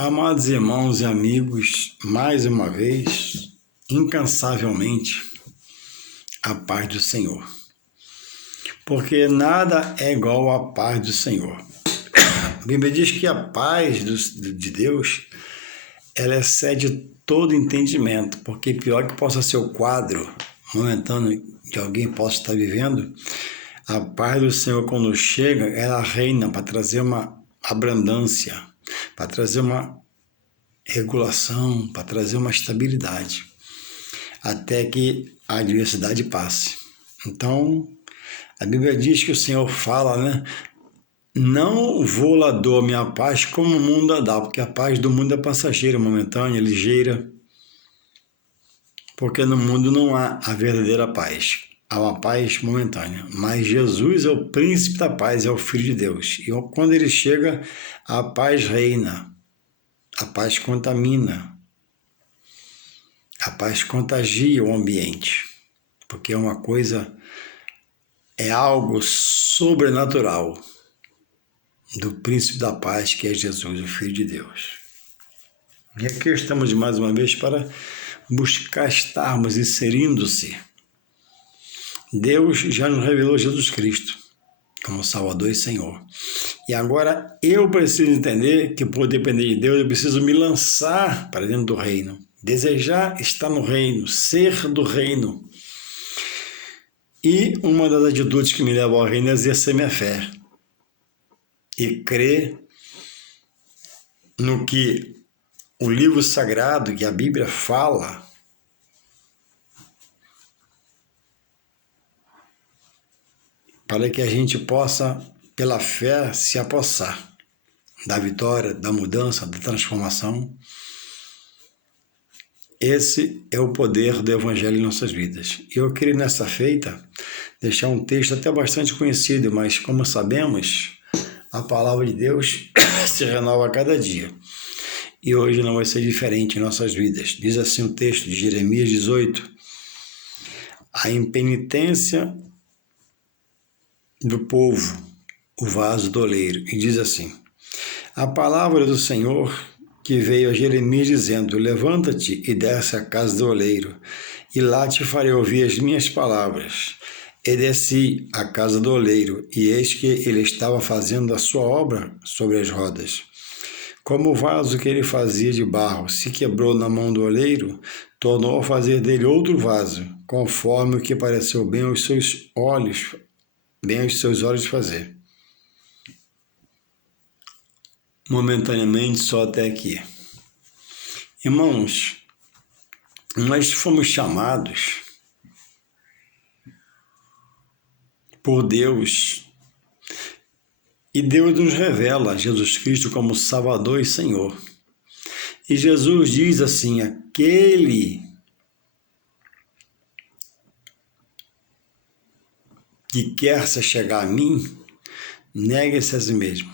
Amados irmãos e amigos, mais uma vez, incansavelmente, a paz do Senhor. Porque nada é igual à paz do Senhor. A Bíblia diz que a paz de Deus, ela excede todo entendimento, porque pior que possa ser o quadro momentâneo que alguém possa estar vivendo, a paz do Senhor, quando chega, ela reina para trazer uma abrandância, para trazer uma regulação, para trazer uma estabilidade, até que a adversidade passe. Então, a Bíblia diz que o Senhor fala, né? Não vou lá dou a minha paz como o mundo a dá, porque a paz do mundo é passageira, momentânea, ligeira, porque no mundo não há a verdadeira paz. Há uma paz momentânea, mas Jesus é o príncipe da paz, é o Filho de Deus. E quando ele chega, a paz reina, a paz contamina, a paz contagia o ambiente, porque é algo sobrenatural do príncipe da paz, que é Jesus, o Filho de Deus. E aqui estamos mais uma vez para buscar estarmos inserindo-se. Deus já nos revelou Jesus Cristo como Salvador e Senhor. E agora eu preciso entender que, por depender de Deus, eu preciso me lançar para dentro do reino. Desejar estar no reino, ser do reino. E uma das atitudes que me leva ao reino é exercer minha fé. E crer no que o livro sagrado, que a Bíblia fala, para que a gente possa, pela fé, se apossar da vitória, da mudança, da transformação. Esse é o poder do Evangelho em nossas vidas. Eu queria, nessa feita, deixar um texto até bastante conhecido, mas, como sabemos, a palavra de Deus se renova a cada dia. E hoje não vai ser diferente em nossas vidas. Diz assim o texto de Jeremias 18. A impenitência do povo, o vaso do oleiro. E diz assim: a palavra do Senhor que veio a Jeremias dizendo: levanta-te e desce à casa do oleiro, e lá te farei ouvir as minhas palavras. E desci à casa do oleiro, e eis que ele estava fazendo a sua obra sobre as rodas. Como o vaso que ele fazia de barro se quebrou na mão do oleiro, tornou a fazer dele outro vaso, conforme o que pareceu bem aos seus olhos fazer. Momentaneamente, só até aqui. Irmãos, nós fomos chamados por Deus, e Deus nos revela Jesus Cristo como Salvador e Senhor. E Jesus diz assim: aquele que quer se chegar a mim, negue-se a si mesmo.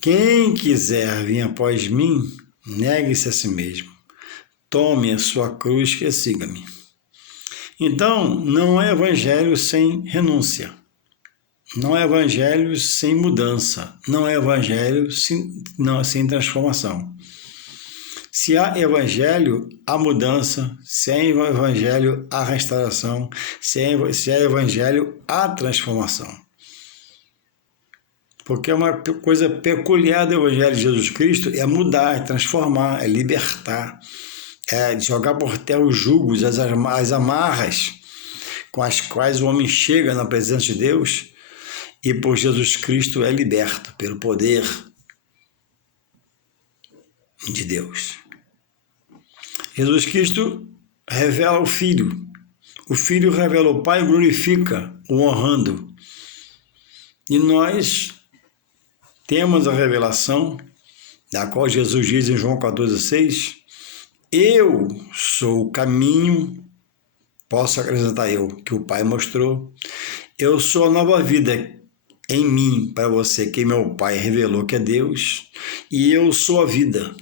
Quem quiser vir após mim, negue-se a si mesmo. Tome a sua cruz e siga-me. Então, não é evangelho sem renúncia. Não é evangelho sem mudança. Não é evangelho sem transformação. Se há evangelho, há mudança. Se há evangelho, há restauração. Se há evangelho, há transformação. Porque uma coisa peculiar do Evangelho de Jesus Cristo é mudar, é transformar, é libertar, é jogar por terra os jugos, as amarras com as quais o homem chega na presença de Deus e por Jesus Cristo é liberto pelo poder de Deus. Jesus Cristo revela o Filho revela o Pai e glorifica, o honrando. E nós temos a revelação, da qual Jesus diz em João 14,6, eu sou o caminho, posso acrescentar eu, que o Pai mostrou, eu sou a nova vida em mim, para você, que meu Pai revelou que é Deus, e eu sou a vida.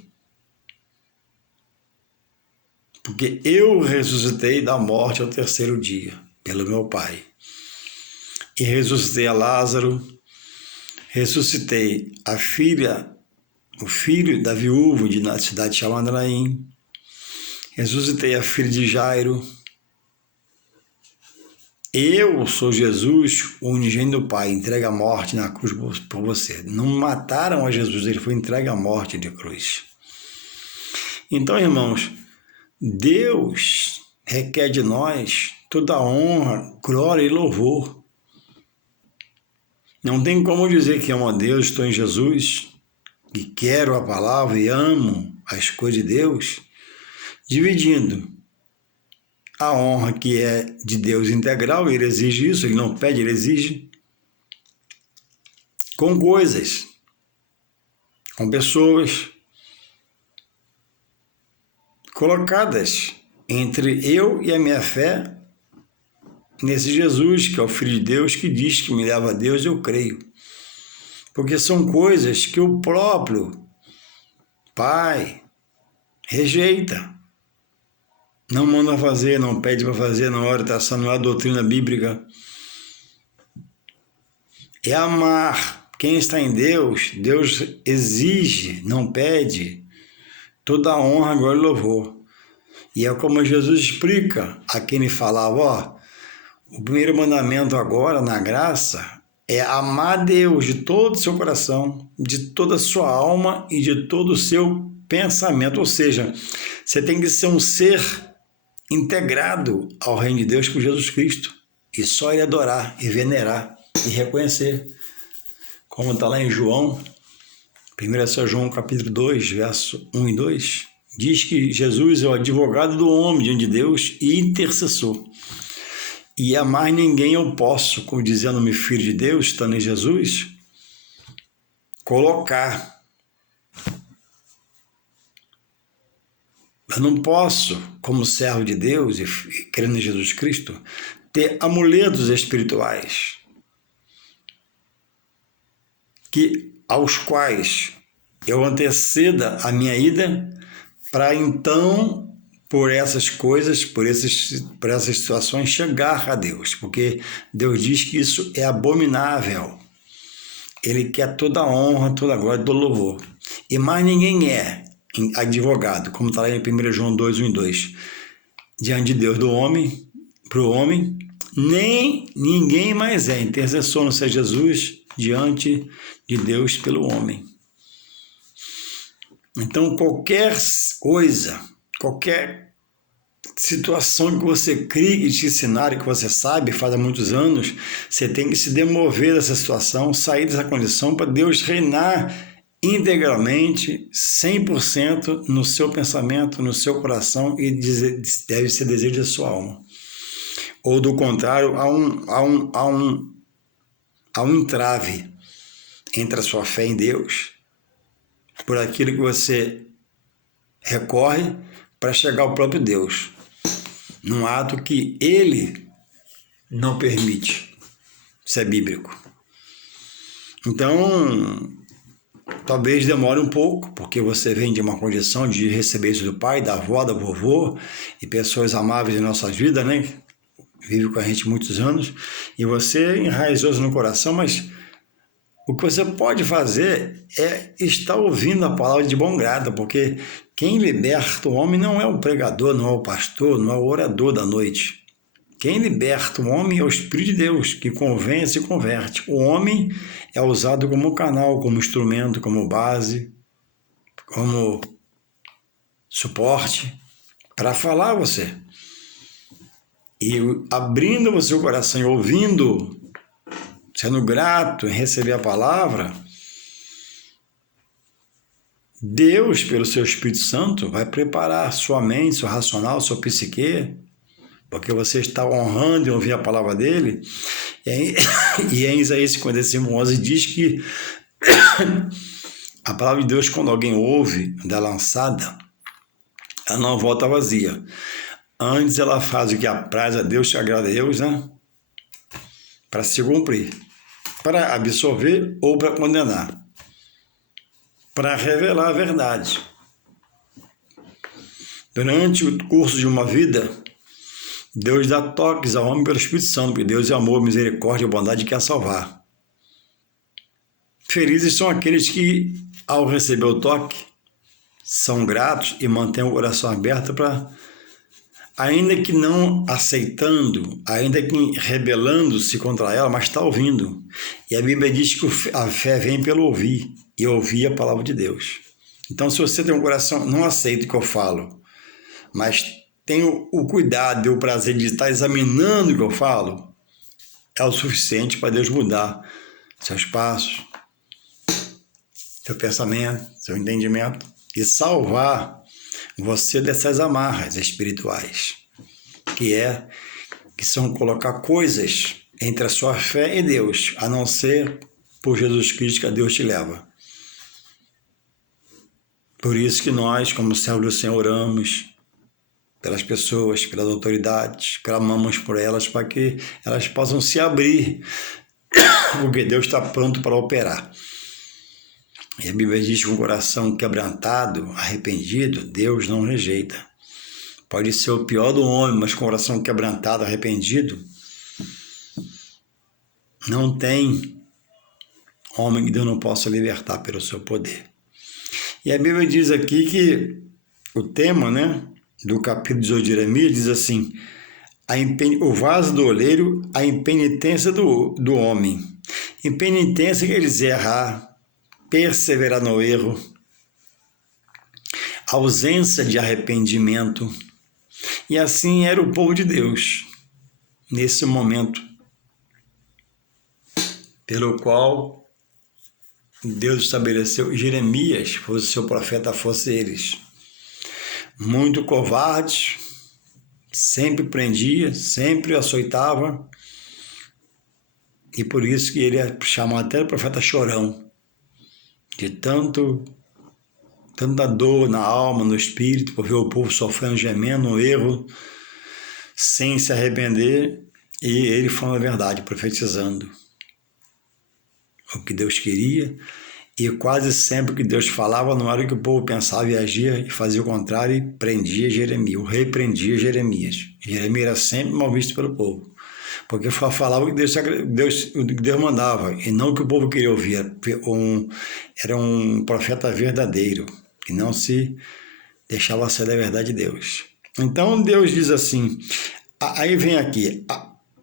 Porque eu ressuscitei da morte ao terceiro dia, pelo meu Pai. E ressuscitei a Lázaro, Ressuscitei o filho da viúva na cidade chamada Naim. Ressuscitei a filha de Jairo. Eu sou Jesus, o unigênito do Pai, entregue à morte na cruz por você. Não mataram a Jesus, ele foi entregue à morte de cruz. Então, irmãos, Deus requer de nós toda honra, glória e louvor. Não tem como dizer que amo a Deus, estou em Jesus, e quero a palavra e amo as coisas de Deus, dividindo a honra que é de Deus integral, ele exige isso, ele não pede, ele exige, com coisas, com pessoas colocadas entre eu e a minha fé nesse Jesus, que é o Filho de Deus, que diz que me leva a Deus, eu creio. Porque são coisas que o próprio Pai rejeita. Não manda fazer, não pede para fazer, não é orientação, não é doutrina bíblica. É amar. Quem está em Deus, Deus exige, não pede, toda a honra, glória e louvor. E é como Jesus explica a quem ele falava, o primeiro mandamento agora, na graça, é amar Deus de todo o seu coração, de toda a sua alma e de todo o seu pensamento. Ou seja, você tem que ser um ser integrado ao reino de Deus por Jesus Cristo, e só ele adorar e venerar e reconhecer, como está lá em João, 1 João capítulo 2, verso 1 e 2, diz que Jesus é o advogado do homem diante de Deus e intercessor, e a mais ninguém eu posso, como dizendo-me filho de Deus, estando em Jesus, colocar. Eu não posso, como servo de Deus e crendo em Jesus Cristo, ter amuletos espirituais aos quais eu anteceda a minha ida para então, por essas coisas, por essas situações, chegar a Deus. Porque Deus diz que isso é abominável. Ele quer toda a honra, toda a glória, todo louvor. E mais ninguém é advogado, como está lá em 1 João 2, 1 e 2, diante de Deus do homem, para o homem, nem ninguém mais é intercessor, não seja Jesus, diante de Deus pelo homem. Então, qualquer coisa, qualquer situação que você crie e te ensinar, que você sabe, faz há muitos anos, você tem que se demover dessa situação, sair dessa condição para Deus reinar integralmente, 100% no seu pensamento, no seu coração, e deve ser desejo da sua alma. Ou do contrário, há um entrave entre a sua fé em Deus, por aquilo que você recorre para chegar ao próprio Deus, num ato que ele não permite. Isso é bíblico. Então, talvez demore um pouco, porque você vem de uma condição de receber isso do pai, da avó, da vovô, e pessoas amáveis em nossas vidas, né? Vive com a gente muitos anos, e você enraizou isso no coração, mas o que você pode fazer é estar ouvindo a palavra de bom grado, porque quem liberta o homem não é o pregador, não é o pastor, não é o orador da noite. Quem liberta o homem é o Espírito de Deus, que convence e converte. O homem é usado como canal, como instrumento, como base, como suporte para falar a você. E abrindo o seu coração e ouvindo, sendo grato em receber a palavra, Deus, pelo seu Espírito Santo, vai preparar sua mente, seu racional, sua psique, porque você está honrando e ouvir a palavra dele. E em Isaías 55, 11 diz que a palavra de Deus, quando alguém ouve, ela é lançada, ela não volta vazia. Antes ela faz o que apraz a Deus, que agrada a Deus, né? Para se cumprir, para absolver ou para condenar, para revelar a verdade. Durante o curso de uma vida, Deus dá toques ao homem pelo Espírito Santo, porque Deus é amor, misericórdia e bondade e quer salvar. Felizes são aqueles que, ao receber o toque, são gratos e mantêm o coração aberto para, ainda que não aceitando, ainda que rebelando-se contra ela, mas está ouvindo. E a Bíblia diz que a fé vem pelo ouvir, e ouvir a palavra de Deus. Então, se você tem um coração, não aceita o que eu falo, mas tem o cuidado e o prazer de estar examinando o que eu falo, é o suficiente para Deus mudar seus passos, seu pensamento, seu entendimento e salvar você dessas amarras espirituais, que são colocar coisas entre a sua fé e Deus, a não ser por Jesus Cristo que a Deus te leva. Por isso que nós, como servos do Senhor, oramos pelas pessoas, pelas autoridades, clamamos por elas para que elas possam se abrir, porque Deus está pronto para operar. E a Bíblia diz que um coração quebrantado, arrependido, Deus não rejeita. Pode ser o pior do homem, mas com o coração quebrantado, arrependido, não tem homem que Deus não possa libertar pelo seu poder. E a Bíblia diz aqui que o tema, do capítulo 18 de Jeremias diz assim: o vaso do oleiro, a impenitência do homem. Impenitência quer dizer errar, perseverar no erro, ausência de arrependimento. E assim era o povo de Deus, nesse momento, pelo qual Deus estabeleceu Jeremias, fosse seu profeta, fosse eles. Muito covardes, sempre prendia, sempre açoitava, e por isso que ele é chamado até de profeta chorão, de tanta dor na alma, no espírito, por ver o povo sofrendo, gemendo, no erro, sem se arrepender, e ele falando a verdade, profetizando o que Deus queria, e quase sempre o que Deus falava não era o que o povo pensava e agia, e fazia o contrário e prendia Jeremias, ou repreendia Jeremias. Jeremias era sempre mal visto pelo povo, porque falava o que Deus mandava, e não o que o povo queria ouvir. Era um profeta verdadeiro, que não se deixava ser da verdade de Deus. Então Deus diz assim, aí vem aqui,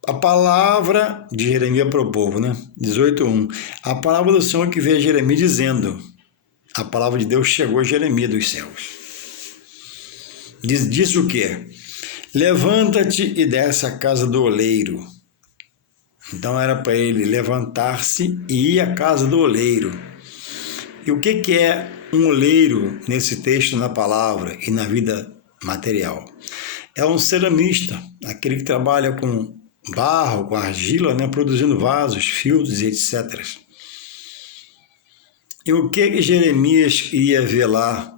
a palavra de Jeremias para o povo, 18:1. A palavra do Senhor que veio a Jeremias dizendo, a palavra de Deus chegou a Jeremias dos céus. Diz o quê? Levanta-te e desce à casa do oleiro. Então era para ele levantar-se e ir à casa do oleiro. E o que é um oleiro nesse texto, na palavra e na vida material? É um ceramista, aquele que trabalha com barro, com argila, produzindo vasos, filtros e etc. E o que Jeremias ia ver lá?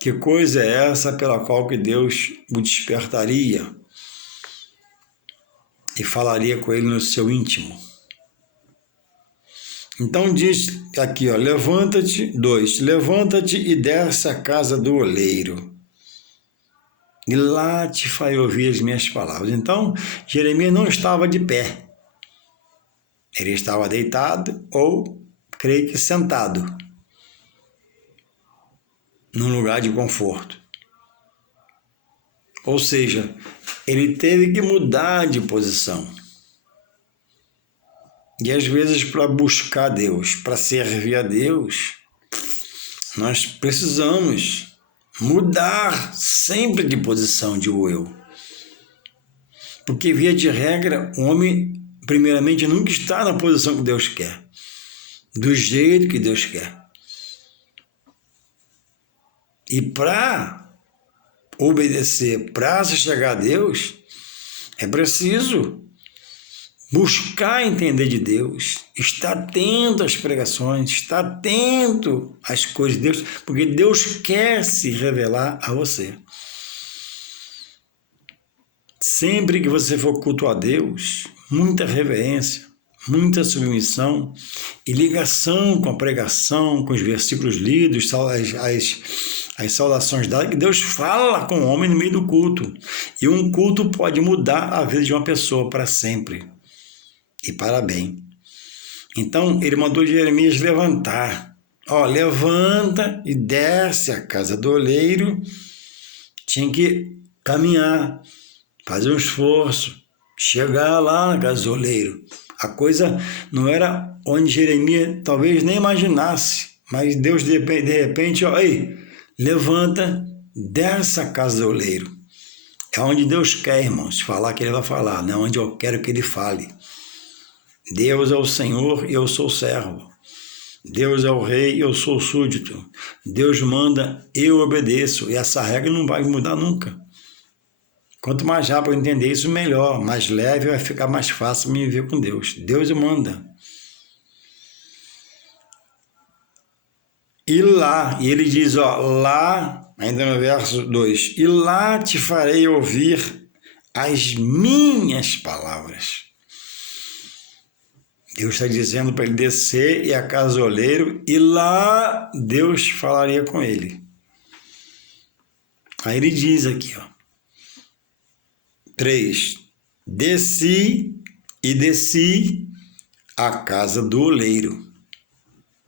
Que coisa é essa pela qual que Deus o despertaria e falaria com ele no seu íntimo? Então diz aqui, levanta-te e desce à casa do oleiro, e lá te farei ouvir as minhas palavras. Então, Jeremias não estava de pé. Ele estava deitado ou, creio que, sentado, num lugar de conforto. Ou seja, ele teve que mudar de posição. E às vezes, para buscar Deus, para servir a Deus, nós precisamos mudar sempre de posição, digo eu. Porque, via de regra, o homem, primeiramente, nunca está na posição que Deus quer, do jeito que Deus quer. E para obedecer, para se chegar a Deus, é preciso buscar entender de Deus, estar atento às pregações, estar atento às coisas de Deus, porque Deus quer se revelar a você. Sempre que você for cultuar a Deus, muita reverência, muita submissão e ligação com a pregação, com os versículos lidos, as saudações dadas, que Deus fala com o homem no meio do culto. E um culto pode mudar a vida de uma pessoa para sempre. E para bem. Então ele mandou Jeremias levantar. Ó, levanta e desce a casa do oleiro. Tinha que caminhar, fazer um esforço, chegar lá na casa do oleiro. A coisa não era onde Jeremias talvez nem imaginasse, mas Deus de repente, ó, aí, levanta, desce a casa do oleiro. É onde Deus quer, irmãos, falar que Ele vai falar, não é onde eu quero que Ele fale. Deus é o Senhor e eu sou o servo. Deus é o rei e eu sou o súdito. Deus manda, eu obedeço. E essa regra não vai mudar nunca. Quanto mais rápido eu entender isso, melhor. Mais leve vai ficar mais fácil me viver com Deus. Deus manda. E lá, e ele diz, ó, lá, ainda no verso 2, e lá te farei ouvir as minhas palavras. Deus está dizendo para ele descer e a casa do oleiro, e lá Deus falaria com ele. Aí ele diz aqui, ó, 3, desci à casa do oleiro.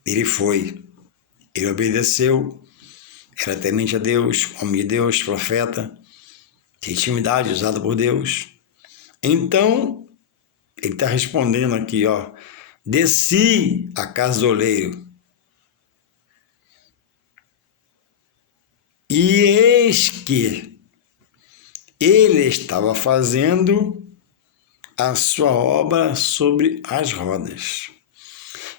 Ele foi, ele obedeceu, era temente a Deus, homem de Deus, profeta, de intimidade usada por Deus. Então, ele está respondendo aqui, ó, desci à casa do oleiro, e eis que ele estava fazendo a sua obra sobre as rodas.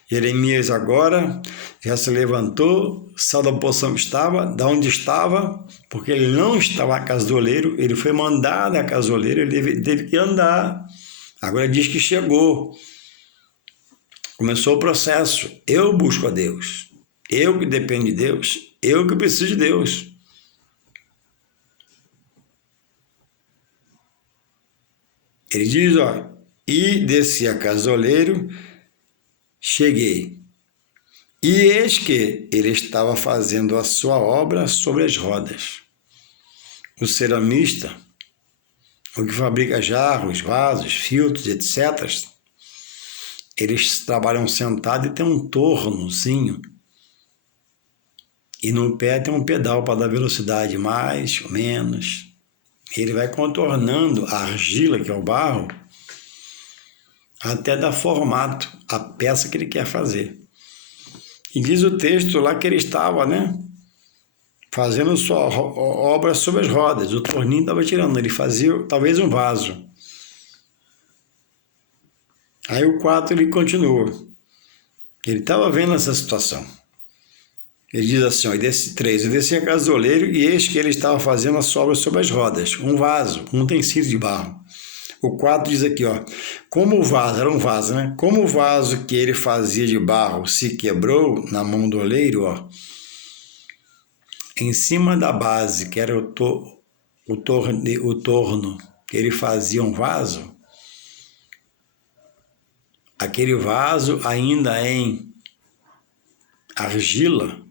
Jeremias agora já se levantou, saiu da posição que estava, da onde estava, porque ele não estava na casa do oleiro, ele foi mandado à casa do oleiro, ele teve que andar. Agora diz que chegou. Começou o processo. Eu busco a Deus. Eu que dependo de Deus. Eu que preciso de Deus. Ele diz, ó, e desci a casa do oleiro, cheguei. E eis que ele estava fazendo a sua obra sobre as rodas. O ceramista, o que fabrica jarros, vasos, filtros, etc., eles trabalham sentados e tem um tornozinho. E no pé tem um pedal para dar velocidade, mais ou menos. Ele vai contornando a argila, que é o barro, até dar formato à peça que ele quer fazer. E diz o texto lá que ele estava, né, fazendo sua obra sobre as rodas. O torninho estava tirando, ele fazia talvez um vaso. Aí o 4 ele continua. Ele estava vendo essa situação. Ele diz assim, ó, 3, eu desci a casa do oleiro e eis que ele estava fazendo a sua obra sobre as rodas, um vaso, um utensílio de barro. O 4 diz aqui, ó, como o vaso, era um vaso, né? Como o vaso que ele fazia de barro se quebrou na mão do oleiro, ó, em cima da base, que era o torno que ele fazia um vaso, aquele vaso ainda em argila,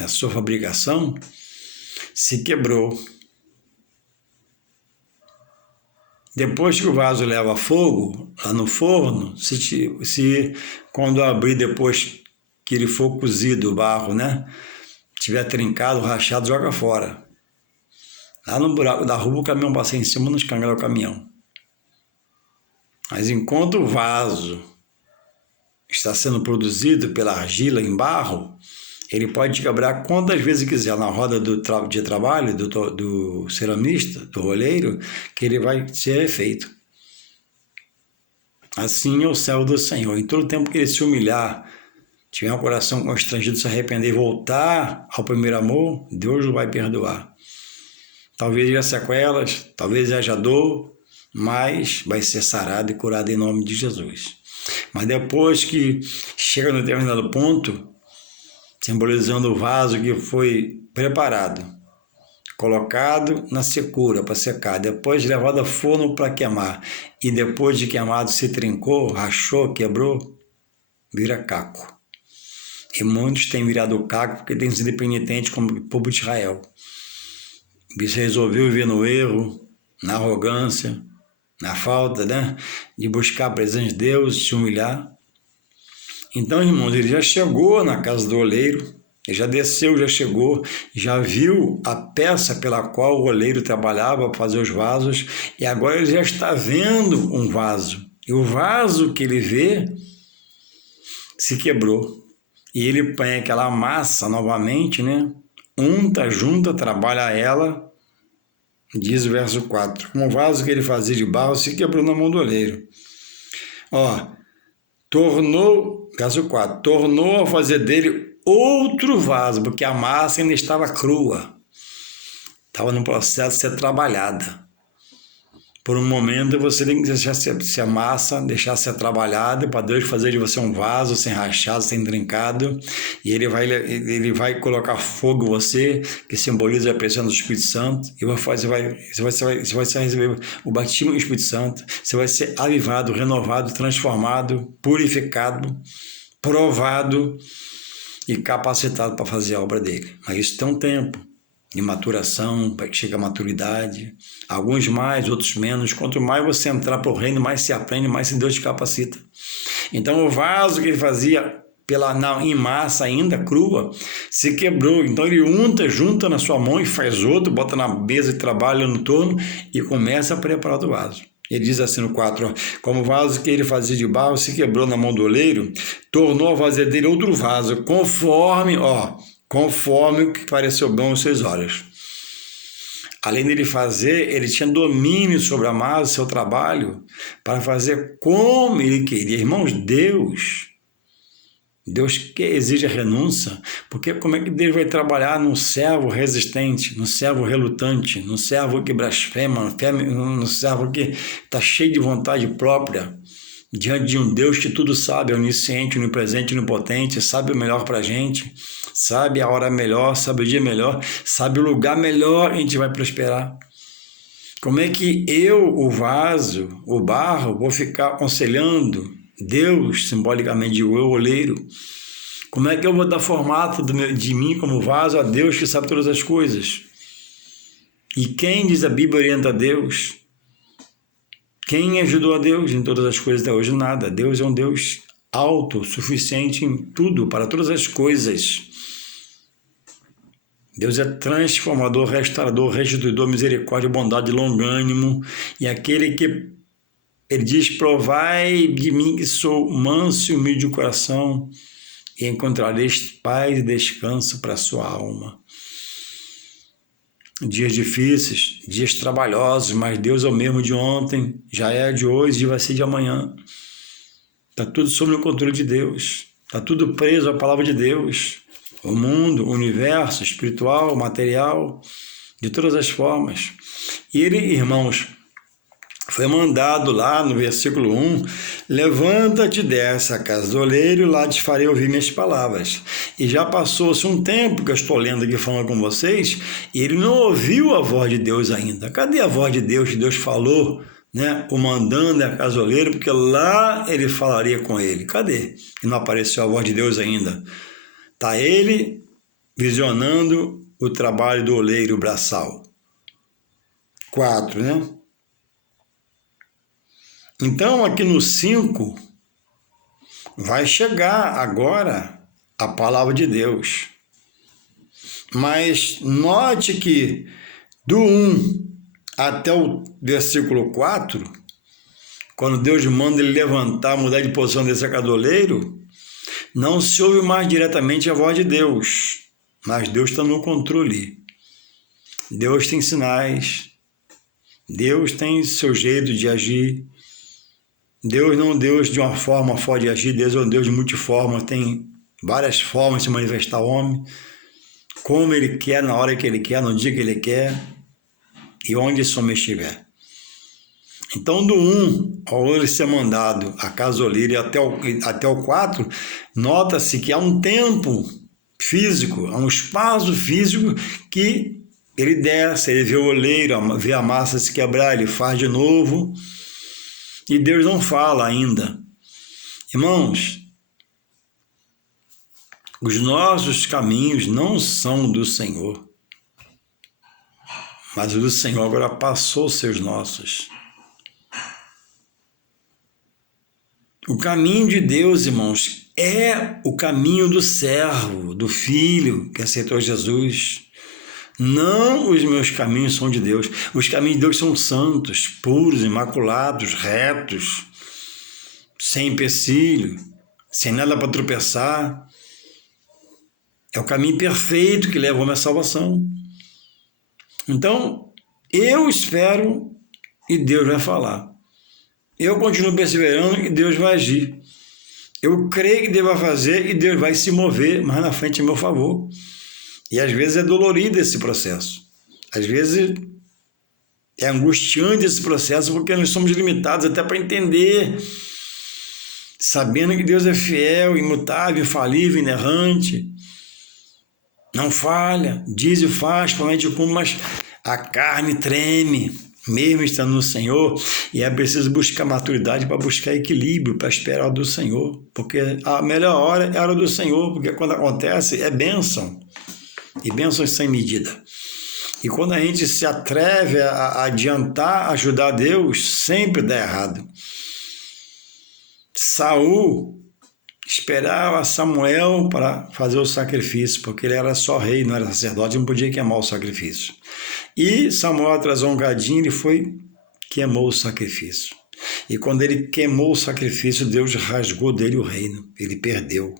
na sua fabricação, se quebrou. Depois que o vaso leva fogo, lá no forno, se quando abrir depois que ele for cozido, o barro, né, tiver trincado, rachado, joga fora. Lá no buraco da rua, o caminhão passa em cima, não escangela o caminhão. Mas enquanto o vaso está sendo produzido pela argila em barro, ele pode quebrar quantas vezes quiser na roda de trabalho do ceramista, do oleiro, que ele vai ser feito. Assim é o céu do Senhor. Em todo tempo que ele se humilhar, tiver um coração constrangido, se arrepender e voltar ao primeiro amor, Deus o vai perdoar. Talvez haja sequelas, talvez haja dor, mas vai ser sarado e curado em nome de Jesus. Mas depois que chega no determinado ponto, simbolizando o vaso que foi preparado, colocado na secura para secar, depois levado a forno para queimar, e depois de queimado se trincou, rachou, quebrou, vira caco. E muitos têm virado caco porque têm sido penitentes como o povo de Israel. Você resolveu viver no erro, na arrogância, na falta, né, de buscar a presença de Deus, se humilhar. Então, irmãos, ele já chegou na casa do oleiro, ele já desceu, já chegou, já viu a peça pela qual o oleiro trabalhava para fazer os vasos, e agora ele já está vendo um vaso. E o vaso que ele vê se quebrou. E ele põe aquela massa novamente, né? Unta, junta, trabalha ela, diz o verso 4. Um vaso que ele fazia de barro se quebrou na mão do oleiro. Verso 4, tornou a fazer dele outro vaso, porque a massa ainda estava crua, estava no processo de ser trabalhada. Por um momento você tem que deixar se a massa, deixar ser trabalhada, para Deus fazer de você um vaso sem rachado, sem trincado, e ele vai colocar fogo em você, que simboliza a presença do Espírito Santo, e você vai receber o batismo do Espírito Santo, você vai ser avivado, renovado, transformado, purificado, provado e capacitado para fazer a obra dele. Mas isso tem um tempo de maturação, para que chegue a maturidade, alguns mais, outros menos. Quanto mais você entrar para o reino, mais se aprende, mais Deus te capacita. Então o vaso que ele fazia em massa ainda crua se quebrou, então ele junta na sua mão e faz outro, bota na mesa e trabalha no torno e começa a preparar o vaso. Ele diz assim no 4, como o vaso que ele fazia de barro se quebrou na mão do oleiro, tornou a fazer dele outro vaso, conforme o que pareceu bom aos seus olhos. Além dele fazer, ele tinha domínio sobre a massa, seu trabalho, para fazer como ele queria. Irmãos, Deus que exige a renúncia, porque como é que Deus vai trabalhar num servo resistente, num servo relutante, num servo que blasfema, num servo que está cheio de vontade própria, diante de um Deus que tudo sabe, é onisciente, onipresente, onipotente, sabe o melhor para a gente, sabe a hora melhor, sabe o dia melhor, sabe o lugar melhor, a gente vai prosperar. Como é que eu, o vaso, o barro, vou ficar aconselhando Deus, simbolicamente digo eu, oleiro? Como é que eu vou dar formato de mim como vaso a Deus que sabe todas as coisas? E quem, diz a Bíblia, orienta a Deus? Quem ajudou a Deus em todas as coisas até hoje? Nada. Deus é um Deus autossuficiente em tudo, para todas as coisas. Deus é transformador, restaurador, restituidor, misericórdia, bondade, longânimo, e aquele que ele diz, provai de mim que sou manso e humilde de coração, e encontrareis paz e descanso para a sua alma. Dias difíceis, dias trabalhosos, mas Deus é o mesmo de ontem, já é de hoje e vai ser de amanhã. Está tudo sob o controle de Deus, está tudo preso à palavra de Deus. O mundo, o universo, espiritual, material, de todas as formas. E ele, irmãos, foi mandado lá no versículo 1, levanta-te dessa casa do oleiro, lá te farei ouvir minhas palavras. E já passou-se um tempo que eu estou lendo aqui falando com vocês, e ele não ouviu a voz de Deus ainda. Cadê a voz de Deus que Deus falou, né? O mandando a casa do oleiro, porque lá ele falaria com ele. Cadê? E não apareceu a voz de Deus ainda. Está ele visionando o trabalho do oleiro braçal. 4, né? Então, aqui no 5, vai chegar agora a palavra de Deus. Mas note que do 1 até o versículo 4, quando Deus manda ele levantar, mudar de posição desse cadoleiro, não se ouve mais diretamente a voz de Deus, mas Deus está no controle. Deus tem sinais, Deus tem seu jeito de agir. Deus não é um Deus de uma forma só de agir, Deus é um Deus de multiformas, tem várias formas de se manifestar ao homem, como Ele quer, na hora que Ele quer, no dia que Ele quer e onde esse homem estiver. Então, do 1 ao ele ser mandado a casa do oleiro até o 4, nota-se que há um tempo físico, há um espaço físico que ele desce, ele vê o oleiro, vê a massa se quebrar, ele faz de novo, e Deus não fala ainda. Irmãos, os nossos caminhos não são do Senhor, mas o do Senhor agora passou a ser os nossos. O caminho de Deus, irmãos, é o caminho do servo, do filho que aceitou Jesus. Não os meus caminhos são de Deus. Os caminhos de Deus são santos, puros, imaculados, retos, sem empecilho, sem nada para tropeçar. É o caminho perfeito que leva a minha salvação. Então, eu espero e Deus vai falar. Eu continuo perseverando e Deus vai agir. Eu creio que Deus vai fazer e Deus vai se mover mais na frente a meu favor. E às vezes é dolorido esse processo. Às vezes é angustiante esse processo porque nós somos limitados até para entender. Sabendo que Deus é fiel, imutável, infalível, inerrante. Não falha, diz e faz, promete e cumpre, mas a carne treme, mesmo estando no Senhor, e é preciso buscar maturidade para buscar equilíbrio, para esperar do Senhor, porque a melhor hora é a hora do Senhor, porque quando acontece é bênção, e bênçãos sem medida. E quando a gente se atreve a adiantar, ajudar Deus, sempre dá errado. Saul esperava Samuel para fazer o sacrifício, porque ele era só rei, não era sacerdote, não podia queimar o sacrifício. E Samuel atrasou um gadinho, ele foi, queimou o sacrifício. E quando ele queimou o sacrifício, Deus rasgou dele o reino, ele perdeu.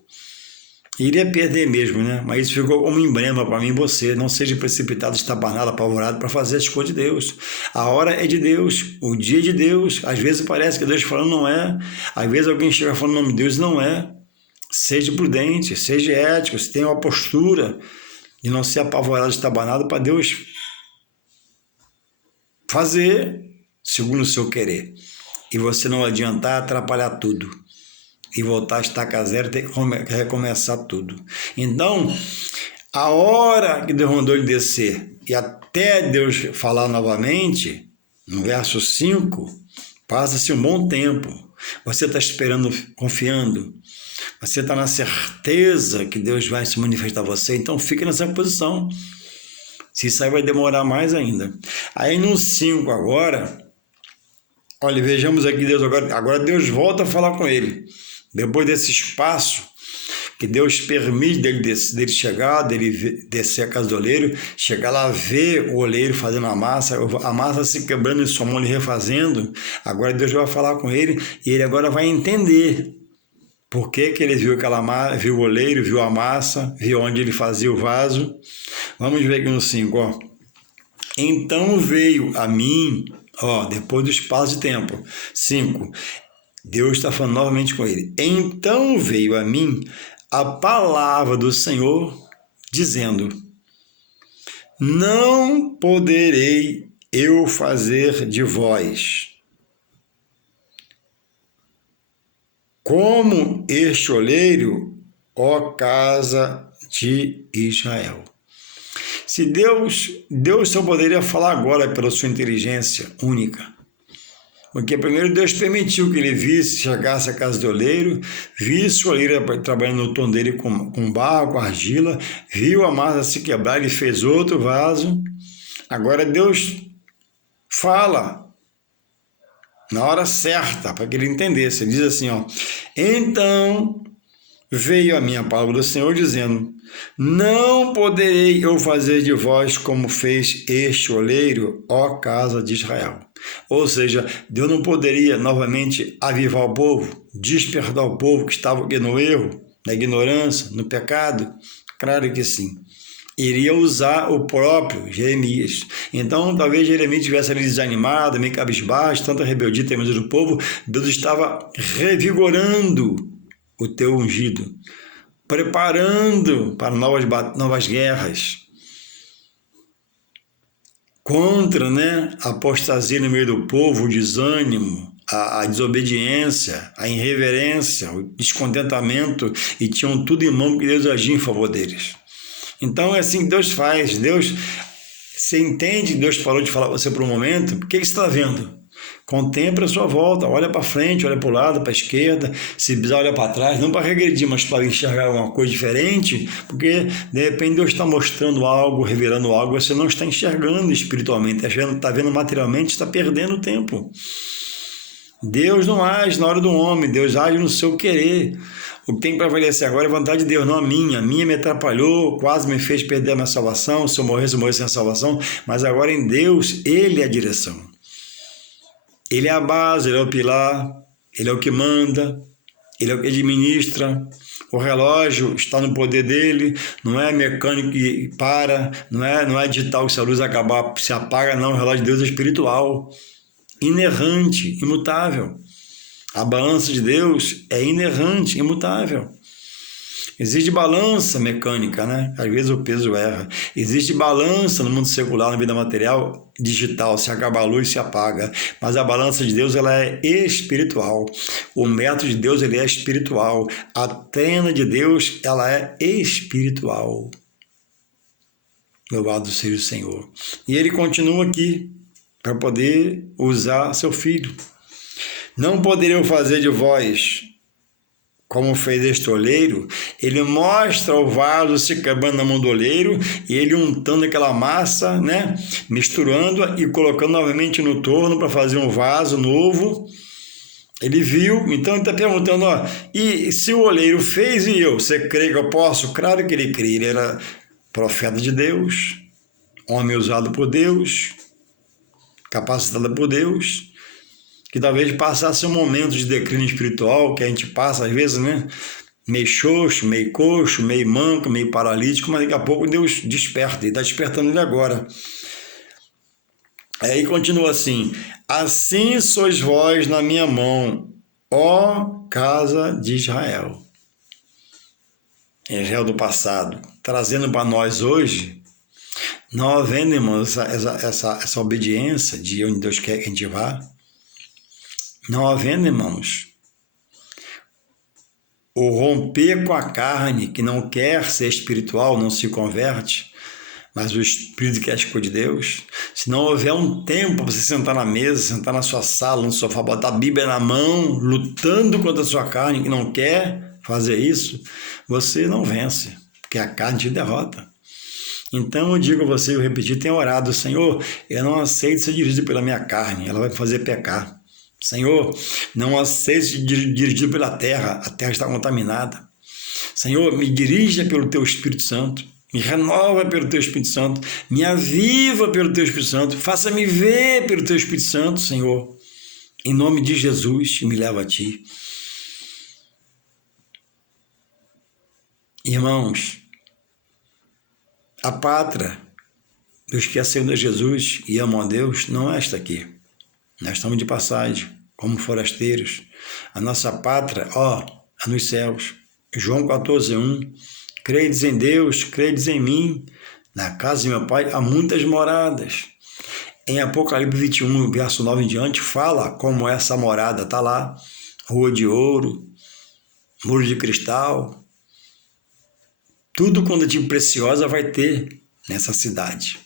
E iria perder mesmo, né? Mas isso ficou como um emblema para mim e você. Não seja precipitado, estabanado, apavorado para fazer as coisas de Deus. A hora é de Deus, o dia é de Deus. Às vezes parece que Deus está falando, não é. Às vezes alguém chega falando o nome de Deus, não é. Seja prudente, seja ético, você tenha uma postura de não ser apavorado, estabanado para Deus fazer segundo o seu querer. E você não adiantar, atrapalhar tudo. E voltar a estaca zero, ter que recomeçar tudo. Então, a hora que Deus mandou ele descer e até Deus falar novamente, no verso 5, passa-se um bom tempo. Você está esperando, confiando. Você está na certeza que Deus vai se manifestar a você, então fique nessa posição. Se isso aí vai demorar mais ainda. Aí no 5 agora, olha, vejamos aqui Deus agora Deus volta a falar com ele. Depois desse espaço que Deus permite dele chegar, dele descer a casa do oleiro, chegar lá, ver o oleiro fazendo a massa se quebrando em sua mão e refazendo, agora Deus vai falar com ele e ele agora vai entender por que ele viu viu o oleiro, viu a massa, viu onde ele fazia o vaso. Vamos ver aqui no 5, ó. Então veio a mim, ó, depois do espaço de tempo. 5. Deus está falando novamente com ele. Então veio a mim a palavra do Senhor, dizendo: não poderei eu fazer de vós como este oleiro, ó casa de Israel. Se Deus só poderia falar agora pela sua inteligência única. Porque primeiro Deus permitiu que ele chegasse à casa do oleiro, visse o oleiro trabalhando no tom dele com barro, com argila, viu a massa se quebrar, ele fez outro vaso. Agora Deus fala na hora certa, para que ele entendesse. Ele diz assim, ó: então veio a minha palavra do Senhor dizendo: não poderei eu fazer de vós como fez este oleiro, ó casa de Israel. Ou seja, Deus não poderia novamente avivar o povo, despertar o povo que estava no erro, na ignorância, no pecado? Claro que sim. Iria usar o próprio Jeremias. Então, talvez Jeremias estivesse ali desanimado, meio cabisbaixo, tanta rebeldia teimosia do povo. Deus estava revigorando o teu ungido, preparando para novas guerras, contra, a apostasia no meio do povo, o desânimo, a desobediência, a irreverência, o descontentamento, e tinham tudo em mão que Deus agia em favor deles. Então é assim que Deus faz. Você entende que Deus parou de falar com você por um momento? O que você está vendo? Contemple a sua volta, olha para frente, olha para o lado, para a esquerda, se precisar olha para trás, não para regredir, mas para enxergar alguma coisa diferente, porque de repente Deus está mostrando algo, revelando algo, você não está enxergando espiritualmente, está vendo materialmente, está perdendo tempo. Deus não age na hora do homem, Deus age no seu querer. O que tem que prevalecer agora é a vontade de Deus, não a minha. A minha me atrapalhou, quase me fez perder a minha salvação. Se eu morresse sem a salvação. Mas agora em Deus, Ele é a direção. Ele é a base, Ele é o pilar, Ele é o que manda, Ele é o que administra. O relógio está no poder dele, não é mecânico que para, não é digital que se a luz acabar, se apaga, não. O relógio de Deus é espiritual, inerrante, imutável. A balança de Deus é inerrante, imutável. Existe balança mecânica, né? Às vezes o peso erra. Existe balança no mundo secular, na vida material, digital. Se acaba a luz, se apaga. Mas a balança de Deus, ela é espiritual. O método de Deus, ele é espiritual. A trena de Deus, ela é espiritual. Louvado seja o Senhor. E ele continua aqui para poder usar seu filho. Não poderei fazer de vós como fez este oleiro. Ele mostra o vaso se quebrando na mão do oleiro e ele untando aquela massa, né? Misturando e colocando novamente no torno para fazer um vaso novo. Ele viu, então ele está perguntando, ó, e se o oleiro fez e eu, você crê que eu posso? Claro que ele crê, ele era profeta de Deus, homem usado por Deus, capacitado por Deus, que talvez passasse um momento de declínio espiritual, que a gente passa às vezes, né? Meio xoxo, meio coxo, meio manco, meio paralítico, mas daqui a pouco Deus desperta, Ele está despertando ele agora. Aí continua assim, assim sois vós na minha mão, ó casa de Israel. Israel do passado, trazendo para nós hoje, não havendo, irmãos, essa obediência de onde Deus quer que a gente vá, não havendo, irmãos, o romper com a carne, que não quer ser espiritual, não se converte, mas o espírito quer as coisas de Deus. Se não houver um tempo para você sentar na mesa, sentar na sua sala, no sofá, botar a Bíblia na mão, lutando contra a sua carne, que não quer fazer isso, você não vence, porque a carne te derrota. Então eu digo a você, eu repeti, tenho orado, Senhor, eu não aceito ser dirigido pela minha carne, ela vai me fazer pecar. Senhor, não aceito ser dirigido pela terra, a terra está contaminada. Senhor, me dirija pelo Teu Espírito Santo, me renova pelo Teu Espírito Santo, me aviva pelo Teu Espírito Santo, faça-me ver pelo Teu Espírito Santo, Senhor. Em nome de Jesus, me leva a Ti. Irmãos, a pátria dos que aceitam a Jesus e amam a Deus não é esta aqui. Nós estamos de passagem, como forasteiros. A nossa pátria, é nos céus. João 14:1. Credes em Deus, credes em mim. Na casa de meu Pai há muitas moradas. Em Apocalipse 21, verso 9 em diante, fala como essa morada está lá. Rua de ouro, muro de cristal. Tudo quanto é tipo preciosa vai ter nessa cidade.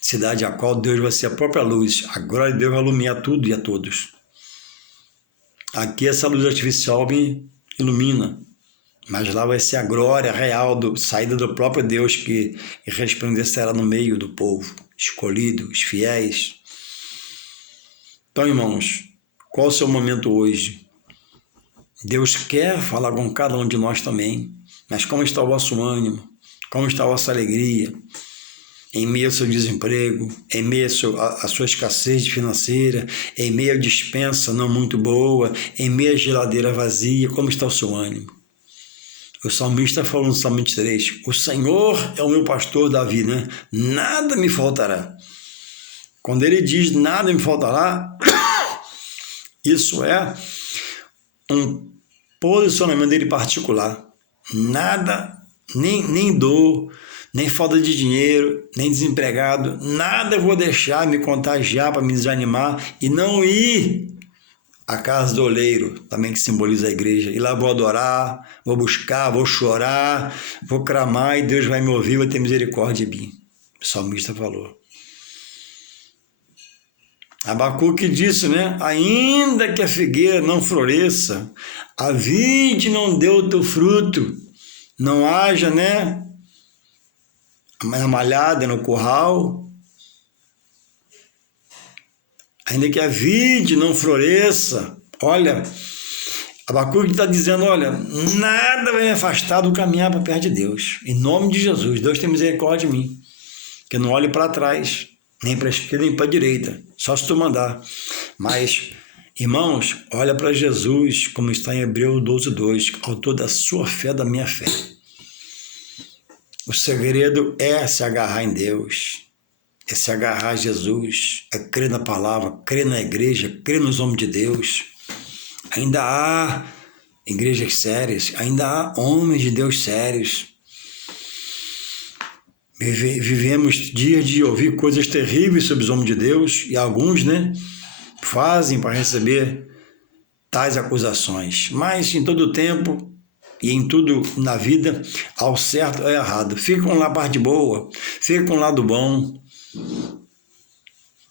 Cidade a qual Deus vai ser a própria luz. A glória de Deus vai iluminar tudo e a todos. Aqui essa luz artificial me ilumina, mas lá vai ser a glória real, saída do próprio Deus que resplandecerá no meio do povo, escolhido, os fiéis. Então, irmãos, qual o seu momento hoje? Deus quer falar com cada um de nós também, mas como está o vosso ânimo? Como está a vossa alegria? Em meio ao seu desemprego, em meio à sua escassez financeira, em meio à dispensa não muito boa, em meio à geladeira vazia, como está o seu ânimo? O salmista falou no Salmo 23, o Senhor é o meu pastor, Davi, né? Nada me faltará. Quando ele diz nada me faltará, isso é um posicionamento dele particular. Nada, nem dor, nem falta de dinheiro, nem desempregado, nada eu vou deixar me contagiar para me desanimar e não ir à casa do oleiro, também que simboliza a igreja. E lá vou adorar, vou buscar, vou chorar, vou clamar e Deus vai me ouvir, vai ter misericórdia de mim. O salmista falou. Abacuque disse, né? Ainda que a figueira não floresça, a vide não dê o teu fruto, não haja, né? A malhada no curral, ainda que a vide não floresça, olha, Abacuque está dizendo, olha, nada vai me afastar do caminhar para perto de Deus. Em nome de Jesus, Deus tem misericórdia de mim. Que eu não olhe para trás, nem para a esquerda, nem para a direita. Só se tu mandar. Mas, irmãos, olha para Jesus, como está em Hebreus 12:2, autor da sua fé, da minha fé. O segredo é se agarrar em Deus, é se agarrar a Jesus, é crer na palavra, crer na igreja, crer nos homens de Deus. Ainda há igrejas sérias, ainda há homens de Deus sérios. Vivemos dias de ouvir coisas terríveis sobre os homens de Deus e alguns, fazem para receber tais acusações. Mas em todo tempo e em tudo na vida, ao certo ou errado. Fica com a parte boa, fica com o lado bom.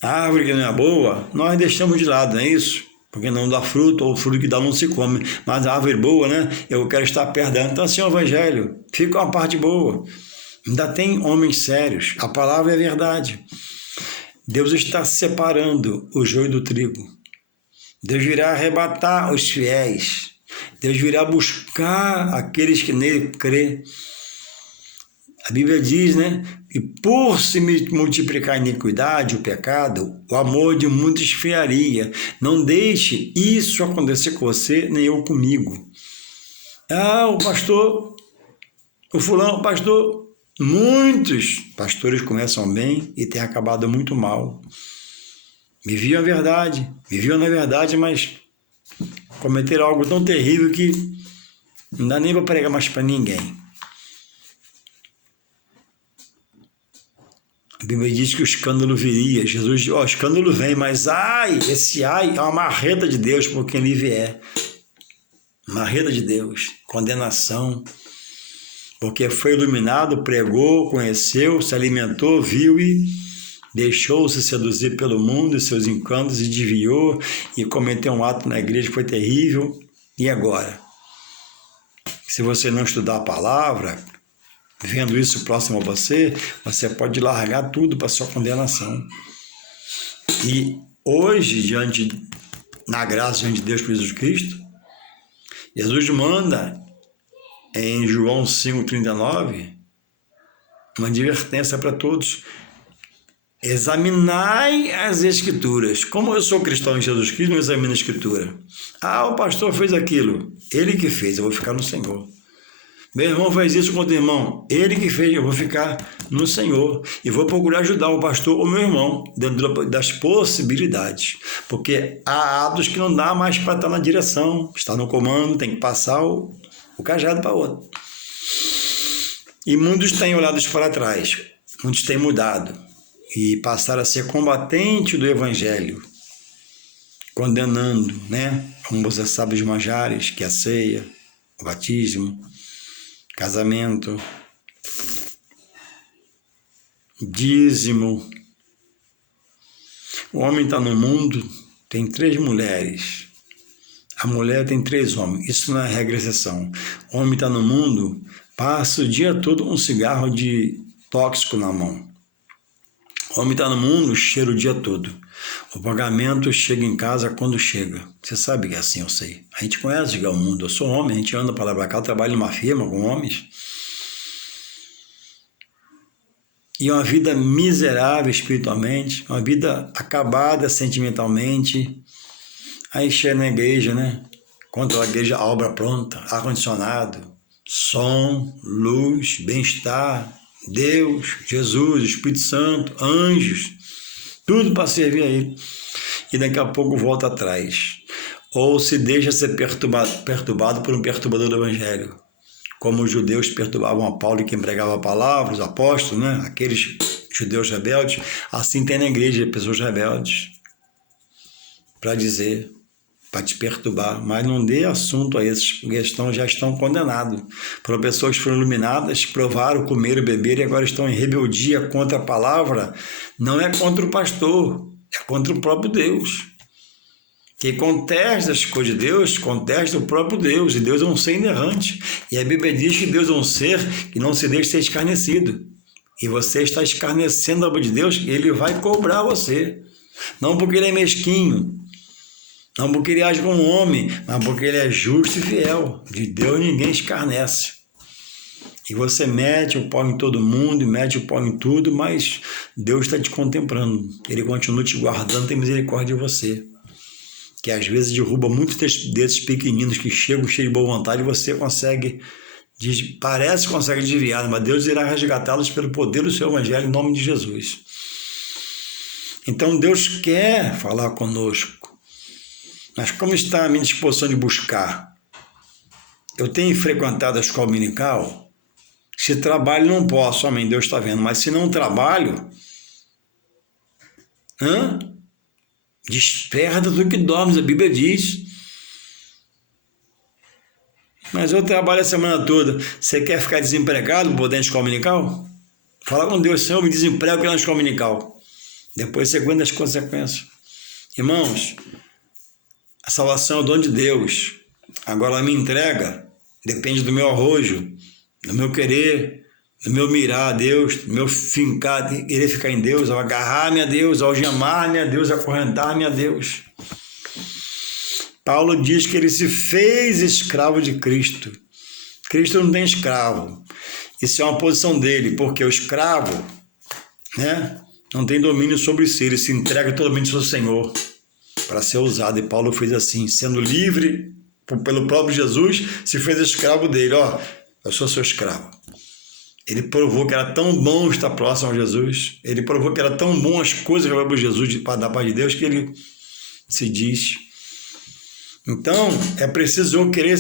A árvore que não é boa, nós deixamos de lado, não é isso? Porque não dá fruto, ou o fruto que dá não se come. Mas a árvore boa, eu quero estar perto dela. Então assim é o evangelho, fica com a parte boa. Ainda tem homens sérios, a palavra é verdade. Deus está separando o joio do trigo. Deus virá arrebatar os fiéis. Deus virá buscar aqueles que nele crê. A Bíblia diz, que por se multiplicar a iniquidade, o pecado, o amor de muitos esfriaria. Não deixe isso acontecer com você, nem eu comigo. O pastor, o fulano, pastor. Muitos pastores começam bem e têm acabado muito mal. Viviam na verdade, mas cometeram algo tão terrível que não dá nem para pregar mais para ninguém. A Bíblia diz que o escândalo viria. Jesus diz, o escândalo vem, mas esse é uma marreta de Deus por quem lhe vier. Marreta de Deus, condenação. Porque foi iluminado, pregou, conheceu, se alimentou, viu e deixou-se seduzir pelo mundo e seus encantos e desviou e cometeu um ato na igreja que foi terrível. E agora? Se você não estudar a palavra, vendo isso próximo a você, você pode largar tudo para sua condenação. E hoje, na graça diante de Deus por Jesus Cristo, Jesus manda em João 5,39, uma advertência para todos. Examinai as Escrituras. Como eu sou cristão em Jesus Cristo, não examino a Escritura. O pastor fez aquilo. Ele que fez, eu vou ficar no Senhor. Meu irmão fez isso com o irmão. Ele que fez, eu vou ficar no Senhor. E vou procurar ajudar o pastor ou meu irmão, dentro das possibilidades. Porque há atos que não dá mais para estar na direção. Está no comando, tem que passar o cajado para outro. E muitos têm olhado para trás, muitos têm mudado e passaram a ser combatentes do Evangelho, condenando, como você sabe, os manjares, que é a ceia, o batismo, casamento, dízimo. O homem está no mundo, tem 3 mulheres. A mulher tem 3 homens, isso não é regra, exceção. O homem está no mundo, passa o dia todo um cigarro de tóxico na mão. O homem está no mundo, cheira o dia todo. O pagamento chega em casa quando chega. Você sabe que é assim, eu sei. A gente conhece o mundo, eu sou homem, a gente anda para lá para cá, eu trabalho numa firma com homens. E uma vida miserável espiritualmente, uma vida acabada sentimentalmente. Aí chega na igreja, Quando a igreja, a obra pronta, ar-condicionado, som, luz, bem-estar, Deus, Jesus, Espírito Santo, anjos, tudo para servir a Ele. E daqui a pouco volta atrás. Ou se deixa ser perturbado por um perturbador do Evangelho. Como os judeus perturbavam a Paulo e quem pregava a palavra, os apóstolos, aqueles judeus rebeldes, assim tem na igreja pessoas rebeldes para dizer, para te perturbar, mas não dê assunto a esses, porque já estão condenados. Foram pessoas que foram iluminadas, provaram, comeram, beberam e agora estão em rebeldia contra a palavra. Não é contra o pastor, é contra o próprio Deus. Quem contesta as coisas de Deus, contesta o próprio Deus, e Deus é um ser inerrante. E a Bíblia diz que Deus é um ser que não se deixa ser escarnecido. E você está escarnecendo a obra de Deus, ele vai cobrar você. Não porque ele é mesquinho, Não porque ele age como um homem, mas porque ele é justo e fiel. De Deus ninguém escarnece. E você mete o pau em todo mundo, mete o pau em tudo, mas Deus está te contemplando. Ele continua te guardando, tem misericórdia de você. Que às vezes derruba muitos desses pequeninos que chegam cheios de boa vontade e você consegue, parece que consegue desviar, mas Deus irá resgatá-los pelo poder do seu evangelho em nome de Jesus. Então Deus quer falar conosco. Mas como está a minha disposição de buscar? Eu tenho frequentado a escola dominical. Se trabalho, não posso, amém, Deus está vendo. Mas se não trabalho, desperta do que dormes, a Bíblia diz. Mas eu trabalho a semana toda. Você quer ficar desempregado por poder na escola dominical? Fala com Deus, Senhor, me desemprego na escola dominical. Depois você aguenta as consequências. Irmãos, a salvação é o dom de Deus. Agora a minha entrega depende do meu arrojo, do meu querer, do meu mirar a Deus, do meu fincar, querer ficar em Deus, ao agarrar-me a Deus, ao algemar-me a Deus, acorrentar-me a Deus. Paulo diz que ele se fez escravo de Cristo. Cristo não tem escravo. Isso é uma posição dele, porque o escravo, não tem domínio sobre si, ele se entrega totalmente ao Senhor para ser usado. E Paulo fez assim, sendo livre pelo próprio Jesus, se fez escravo dele. Eu sou seu escravo. Ele provou que era tão bom estar próximo a Jesus, ele provou que era tão bom as coisas que para Jesus, para dar paz de Deus, que ele se diz. Então, é preciso eu querer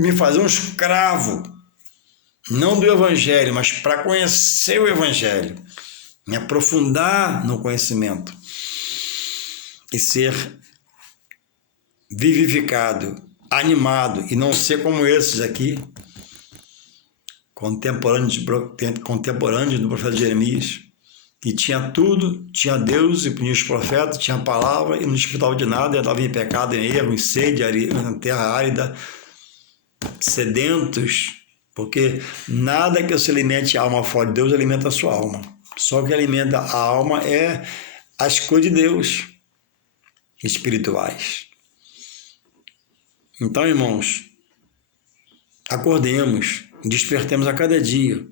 me fazer um escravo, não do Evangelho, mas para conhecer o Evangelho, me aprofundar no conhecimento e ser vivificado, animado, e não ser como esses aqui, contemporâneos do profeta Jeremias, que tinha tudo, tinha Deus e tinha os profetas, tinha a palavra e não desfrutava de nada, andava em pecado, em erro, em sede, na terra árida, sedentos, porque nada que você alimente a alma fora de Deus alimenta a sua alma. Só que alimenta a alma é as coisas de Deus, espirituais. Então, irmãos, acordemos, despertemos a cada dia.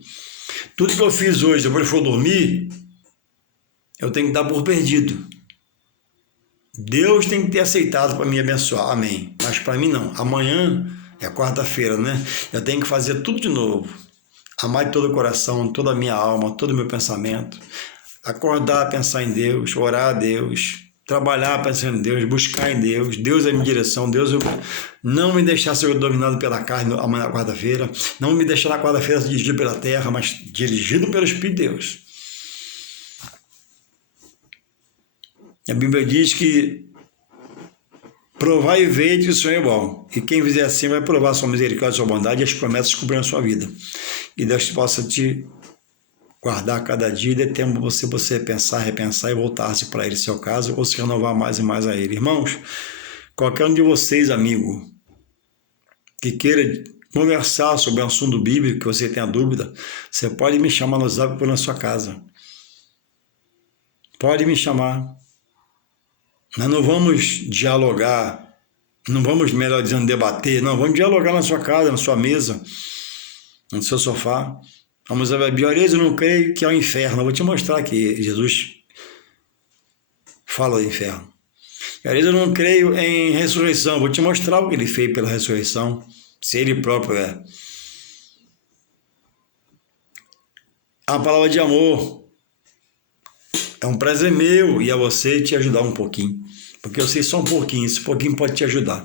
Tudo que eu fiz hoje, depois que eu for dormir, eu tenho que dar por perdido. Deus tem que ter aceitado para me abençoar, amém. Mas para mim não. Amanhã é quarta-feira, Eu tenho que fazer tudo de novo. Amar de todo o coração, toda a minha alma, todo o meu pensamento. Acordar, pensar em Deus, orar a Deus, trabalhar pensando em Deus, buscar em Deus. Deus é a minha direção. Deus não me deixar ser dominado pela carne amanhã na quarta-feira. Não me deixar na quarta-feira dirigido pela terra, mas dirigido pelo Espírito de Deus. A Bíblia diz que provai e vede que o Senhor é bom. E quem fizer assim vai provar a sua misericórdia, a sua bondade e as promessas cumprindo a sua vida. E Deus possa te guardar cada dia e dê tempo você pensar, repensar e voltar-se para Ele, se é o caso, ou se renovar mais e mais a Ele. Irmãos, qualquer um de vocês, amigo, que queira conversar sobre um assunto bíblico, que você tenha dúvida, você pode me chamar no WhatsApp ou na sua casa. Pode me chamar. Nós não vamos dialogar, não vamos, melhor dizendo, debater, não, vamos dialogar na sua casa, na sua mesa, no seu sofá. Vamos a Bioreza, eu não creio que é o inferno, eu vou te mostrar que Jesus fala do inferno. Bioreza, eu não creio em ressurreição, vou te mostrar o que ele fez pela ressurreição, se ele próprio é. A palavra de amor. É um prazer meu e a você te ajudar um pouquinho. Porque eu sei só um pouquinho, esse pouquinho pode te ajudar.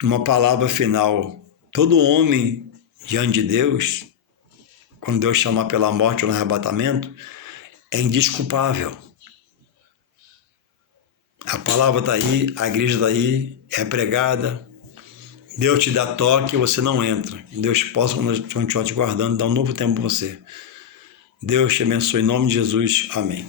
Uma palavra final. Todo homem diante de Deus, quando Deus chamar pela morte ou no arrebatamento, é indesculpável. A palavra está aí, a igreja está aí, é pregada. Deus te dá toque e você não entra. Deus possa, quando estiver te guardando, dar um novo tempo para você. Deus te abençoe em nome de Jesus. Amém.